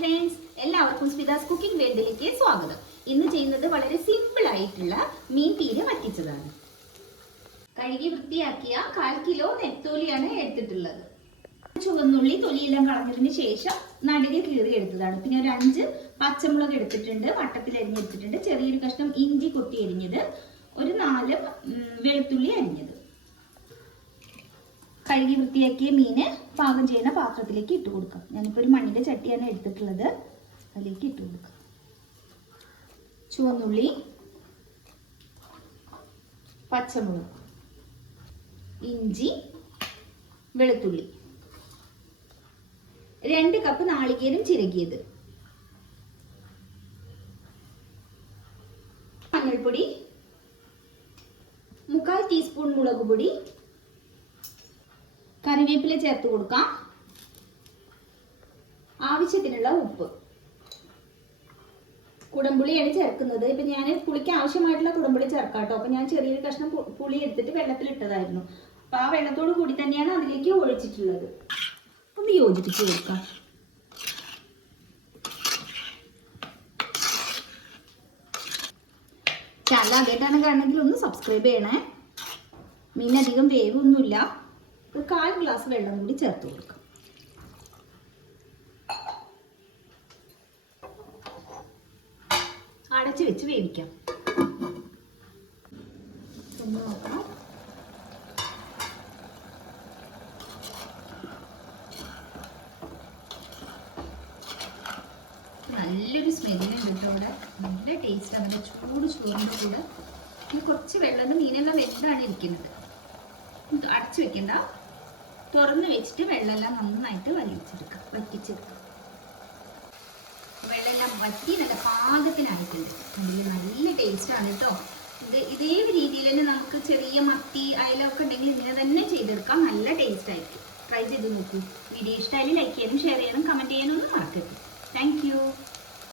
Friends, എല്ലാവർക്കും സ്മിതാസ് cooking വേൾഡിലേക്ക് സ്വാഗതം. ഇന്ന് ചെയ്യുന്നത് വളരെ സിമ്പിൾ ആയിട്ടുള്ള മീൻ പീര വറ്റിച്ചതാണ്. കഴുകി വൃത്തിയാക്കിയ 1/4 കിലോ നെത്തോലിയാണ് എടുത്തിട്ടുള്ളത്. ചുവന്നുള്ളി തൊലിയെല്ലാം കളഞ്ഞതിന് ശേഷം നടുകെ കീറി എടുത്തതാണ്. പിന്നെ ഒരു 5 പച്ചമുളക് എടുത്തിട്ടുണ്ട്, വട്ടത്തിൽ അരിഞ്ഞെടുത്തിട്ടുണ്ട്. ചെറിയൊരു കഷ്ണം ഇഞ്ചി കൊത്തി അരിഞ്ഞത്, ഒരു 4 വെളുത്തുള്ളി അരിഞ്ഞത്. കഴുകി വൃത്തിയാക്കിയ മീന് പാകം ചെയ്യുന്ന പാത്രത്തിലേക്ക് ഇട്ട് കൊടുക്കാം. ഞാനിപ്പോൾ ഒരു മണ്ണിന്റെ ചട്ടിയാണ് എടുത്തിട്ടുള്ളത്, അതിലേക്ക് ഇട്ട് കൊടുക്കാം. ചുവന്നുള്ളി, പച്ചമുളക്, ഇഞ്ചി, വെളുത്തുള്ളി, 2 കപ്പ് നാളികേരം ചിരകിയത്, മഞ്ഞൾപ്പൊടി, 1/4 ടീസ്പൂൺ മുളക് പൊടി, കറിവേപ്പില ചേർത്ത് കൊടുക്കാം. ആവശ്യത്തിനുള്ള ഉപ്പ്. കുടംപുളിയാണ് ചേർക്കുന്നത്. ഇപ്പൊ ഞാൻ പുളിക്ക് ആവശ്യമായിട്ടുള്ള കുടംപുളി ചേർക്കാം കേട്ടോ. അപ്പൊ ഞാൻ ചെറിയൊരു കഷ്ണം പുളി എടുത്തിട്ട് വെള്ളത്തിൽ ഇട്ടതായിരുന്നു. അപ്പൊ ആ വെള്ളത്തോട് കൂടി തന്നെയാണ് അതിലേക്ക് ഒഴിച്ചിട്ടുള്ളത്. ഒന്ന് യോജിപ്പിച്ച് കൊടുക്കാം. ചാനൽ ആദ്യമായിട്ടാണ് കാണണമെങ്കിൽ ഒന്ന് സബ്സ്ക്രൈബ് ചെയ്യണേ. മീനധികം വേവൊന്നുമില്ല. 1/4 ഗ്ലാസ് വെള്ളം കൂടി ചേർത്ത് കൊടുക്കാം. അടച്ചു വെച്ച് വേവിക്കാം. ഒന്ന് നോക്കാം. നല്ലൊരു സ്മെല്ലുണ്ട് കേട്ടോ. ഇവിടെ നല്ല ടേസ്റ്റാണ്. നല്ല ചൂട് ചോറിൻ്റെ കൂടെ കുറച്ച് വെള്ളം, മീനെല്ലാം വെന്താണ് ഇരിക്കുന്നത്. അടച്ചു വെക്കണ്ട, തുറന്ന് വെച്ചിട്ട് വെള്ളമെല്ലാം നന്നായിട്ട് വറ്റിച്ചെടുക്കാം. വെള്ളമെല്ലാം വറ്റി നല്ല പാകത്തിനായിട്ടുണ്ട്. അതിൽ നല്ല ടേസ്റ്റാണ് കേട്ടോ. ഇതേ രീതിയിൽ തന്നെ നമുക്ക് ചെറിയ മത്തി അയലൊക്കെ ഉണ്ടെങ്കിൽ ഇങ്ങനെ തന്നെ ചെയ്തെടുക്കാം. നല്ല ടേസ്റ്റ് ആയിരിക്കും. ട്രൈ ചെയ്ത് നോക്കൂ. വീഡിയോ ഇഷ്ടമായാലും ലൈക്ക് ചെയ്യാനും ഷെയർ ചെയ്യാനും കമൻറ്റ് ചെയ്യാനും ഒന്നും മറക്കരുത്. Thank you.